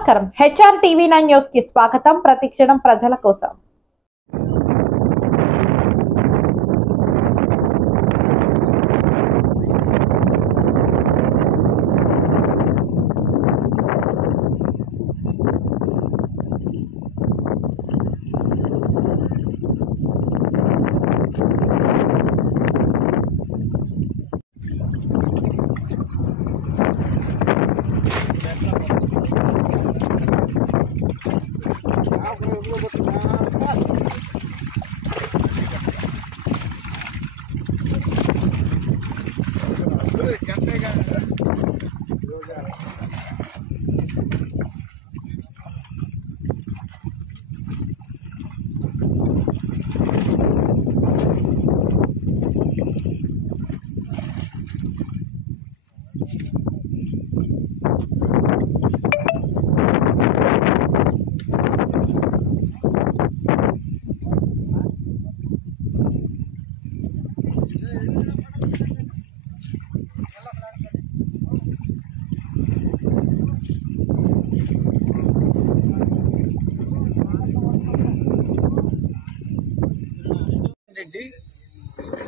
నమస్కారం HR TV9 news కి స్వాగతం. ప్రతిక్షణం ప్రజల కోసం.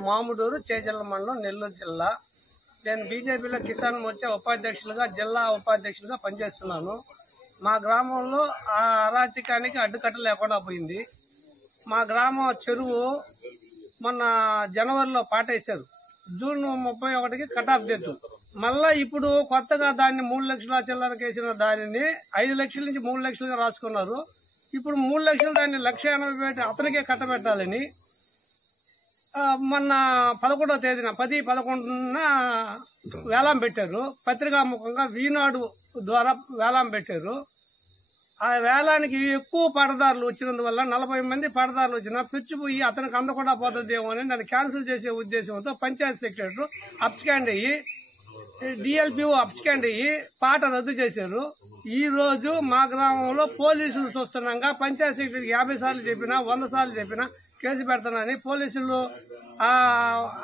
మాముడూరు చేజల్ల మండలం నెల్లూరు జిల్లా. నేను బీజేపీలో కిసాన్ మోర్చా ఉపాధ్యక్షులుగా జిల్లా ఉపాధ్యక్షులుగా పనిచేస్తున్నాను. మా గ్రామంలో ఆ అరాచకానికి అడ్డుకట్ట లేకుండా పోయింది. మా గ్రామం చెరువు మొన్న జనవరిలో పాటేశారు. జూన్ 31కి కటాఫ్ డేట్. మళ్ళా ఇప్పుడు కొత్తగా దాన్ని 3 లక్షల చిల్లరకు వేసిన దానిని 5 లక్షల నుంచి 3 లక్షలుగా రాసుకున్నారు. ఇప్పుడు 3 లక్షలు దాన్ని 1,80,000 పెట్టి అతనికే కట్టబెట్టాలని మొన్న 11వ తేదీన 10/11న వేలం పెట్టారు. పత్రికాముఖంగా ఈనాడు ద్వారా వేలం పెట్టారు. ఆ వేలానికి ఎక్కువ పడదారులు వచ్చినందువల్ల 40 మంది పడదారులు వచ్చినా పిచ్చిపోయి అతనికి అందకుండా పోతుందేమో అని దాన్ని క్యాన్సిల్ చేసే ఉద్దేశంతో పంచాయతీ సెక్రటరీ అబ్స్కాండ్ అయ్యి డిఎల్పిఓ అబ్స్కాండ్ అయ్యి పాట రద్దు చేశారు. ఈ రోజు మా గ్రామంలో పోలీసులు చూస్తున్నాగా పంచాయతీ సెక్రటరీకి 50 సార్లు చెప్పినా 100 సార్లు చెప్పినా కేసు పెడతానని పోలీసులు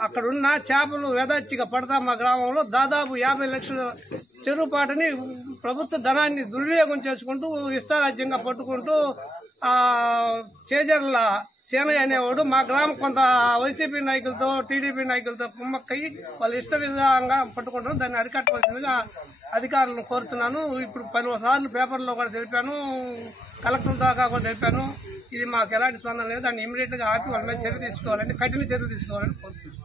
అక్కడున్న చేపలు యథాచిగా పడతా మా గ్రామంలో దాదాపు 50 లక్షల చెరువు పాటని ప్రభుత్వ ధనాన్ని దుర్వినియోగం చేసుకుంటూ ఇష్టారాజ్యంగా పట్టుకుంటూ చేజర్ల సేనయ్య అనేవాడు మా గ్రామం కొంత వైసీపీ నాయకులతో టీడీపీ నాయకులతో కుమ్మక్కయ్యి వాళ్ళు ఇష్ట విధంగా పట్టుకుంటారు. దాన్ని అరికట్టవలసిందిగా అధికారులను కోరుతున్నాను. ఇప్పుడు 10 సార్లు పేపర్లో కూడా తెలిపాను, కలెక్టర్ దాకా కూడా తెలిపాను. ఇది మాకు ఎలాంటి స్పందన లేదు. దాన్ని ఇమీడియట్గా ఆపి వాళ్ళ మీద చర్య తీసుకోవాలని, కఠిన చర్య తీసుకోవాలని కోరుతున్నాను.